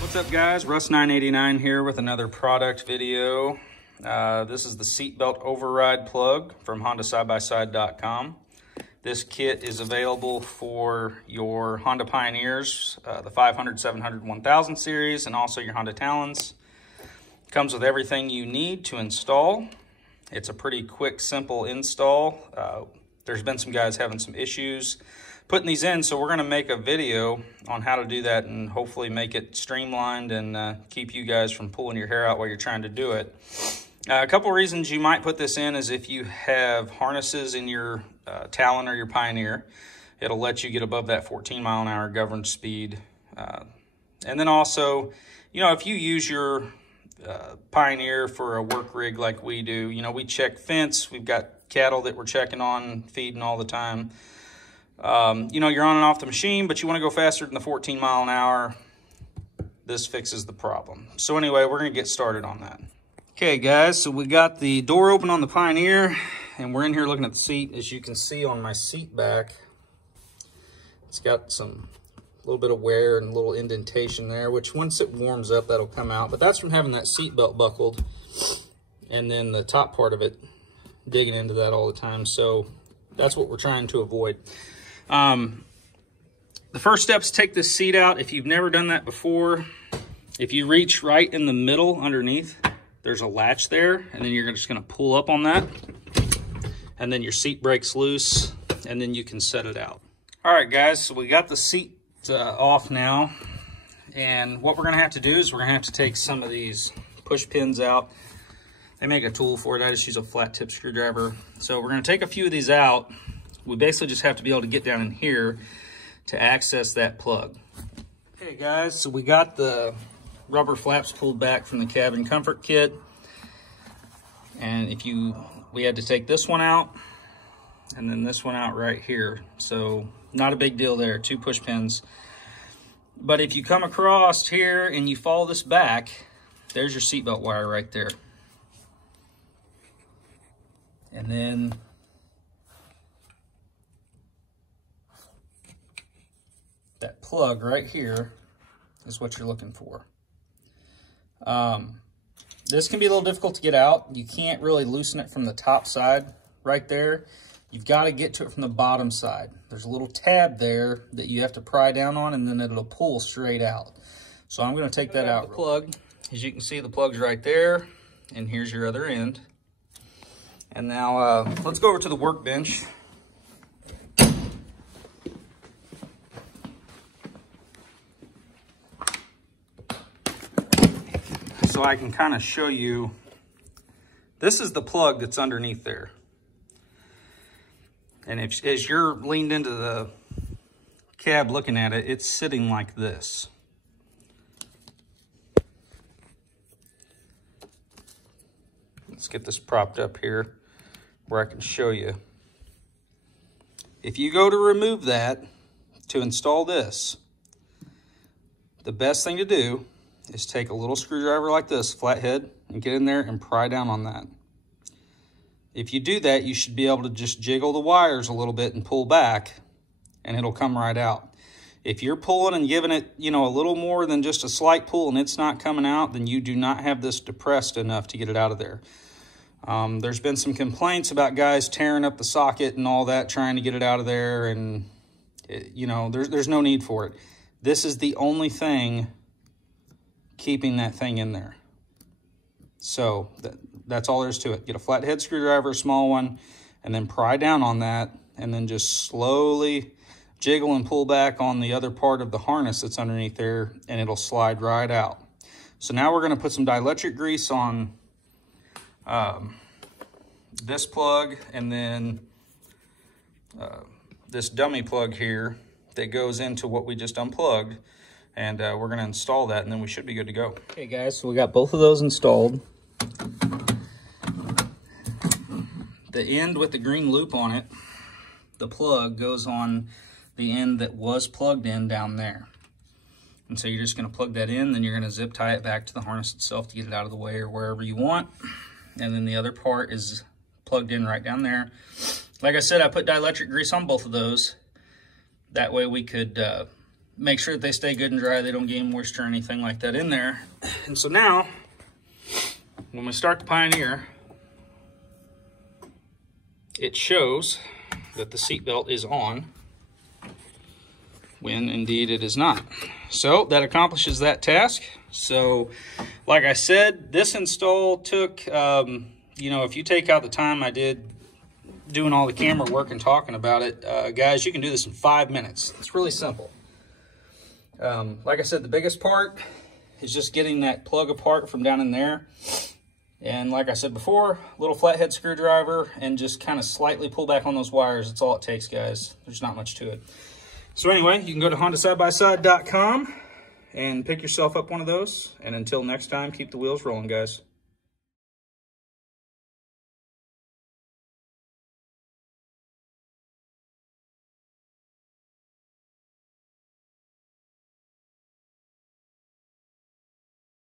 What's up guys, Russ989 here with another product video. This is the seatbelt override plug from HondaSideBySide.com. This kit is available for your Honda Pioneers, the 500, 700, 1000 series, and also your Honda Talons. Comes with everything you need to install. It's a pretty quick, simple install. There's been some guys having some issues putting these in, so we're going to make a video on how to do that and hopefully make it streamlined and keep you guys from pulling your hair out while you're trying to do it. A couple reasons you might put this in is if you have harnesses in your Talon or your Pioneer, it'll let you get above that 14 mile an hour governed speed. And then also, you know, if you use your Pioneer for a work rig like we do, you know, we check fence, we've got cattle that we're checking on, feeding all the time. You know, you're on and off the machine, but you want to go faster than the 14 mile an hour. This fixes the problem. So anyway, we're going to get started on that. Okay guys, so we got the door open on the Pioneer and we're in here looking at the seat. As you can see on my seat back, it's got some little bit of wear and a little indentation there, which once it warms up, that'll come out. But that's from having that seat belt buckled and then the top part of it digging into that all the time. So that's what we're trying to avoid. The first step is take this seat out. If you've never done that before, if you reach right in the middle underneath, there's a latch there, and then you're just gonna pull up on that, and then your seat breaks loose, and then you can set it out. All right, guys, so we got the seat off now, and what we're gonna have to do is we're gonna have to take some of these push pins out. They make a tool for it. I just use a flat tip screwdriver. So we're gonna take a few of these out. We basically just have to be able to get down in here to access that plug. Okay guys, so we got the rubber flaps pulled back from the cabin comfort kit. And we had to take this one out and then this one out right here. So not a big deal there, 2 push pins. But if you come across here and you follow this back, there's your seatbelt wire right there. And then that plug right here is what you're looking for. This can be a little difficult to get out. You can't really loosen it from the top side right there. You've got to get to it from the bottom side. There's a little tab there that you have to pry down on, and then it'll pull straight out. So I'm going to take that out. The plug, as you can see, the plug's right there, and here's your other end. And now let's go over to the workbench. So I can kind of show you, this is the plug that's underneath there. And as you're leaned into the cab looking at it, it's sitting like this. Let's get this propped up here where I can show you. If you go to remove that to install this, the best thing to do is take a little screwdriver like this, flathead, and get in there and pry down on that. If you do that, you should be able to just jiggle the wires a little bit and pull back, and it'll come right out. If you're pulling and giving it, you know, a little more than just a slight pull and it's not coming out, then you do not have this depressed enough to get it out of there. There's been some complaints about guys tearing up the socket and all that, trying to get it out of there, and you know, there's no need for it. This is the only thing keeping that thing in there. So that's all there is to it. Get a flathead screwdriver, a small one, and then pry down on that, and then just slowly jiggle and pull back on the other part of the harness that's underneath there, and it'll slide right out. So now we're going to put some dielectric grease on this plug, and then this dummy plug here that goes into what we just unplugged, and we're going to install that, and then we should be good to go. Okay guys, so we got both of those installed. The end with the green loop on it, the plug goes on the end that was plugged in down there. And so you're just going to plug that in, then you're going to zip tie it back to the harness itself to get it out of the way or wherever you want. And then the other part is plugged in right down there. Like I said, I put dielectric grease on both of those. That way we could make sure that they stay good and dry. They don't gain moisture or anything like that in there. And so now, when we start the Pioneer, it shows that the seat belt is on, when indeed it is not. So that accomplishes that task. So like I said, this install took, you know, if you take out the time I did doing all the camera work and talking about it, guys, you can do this in 5 minutes. It's really simple. Like I said, the biggest part is just getting that plug apart from down in there. And like I said before, little flathead screwdriver and just kind of slightly pull back on those wires. That's all it takes, guys. There's not much to it. So anyway, you can go to HondaSideBySide.com and pick yourself up one of those. And until next time, keep the wheels rolling, guys.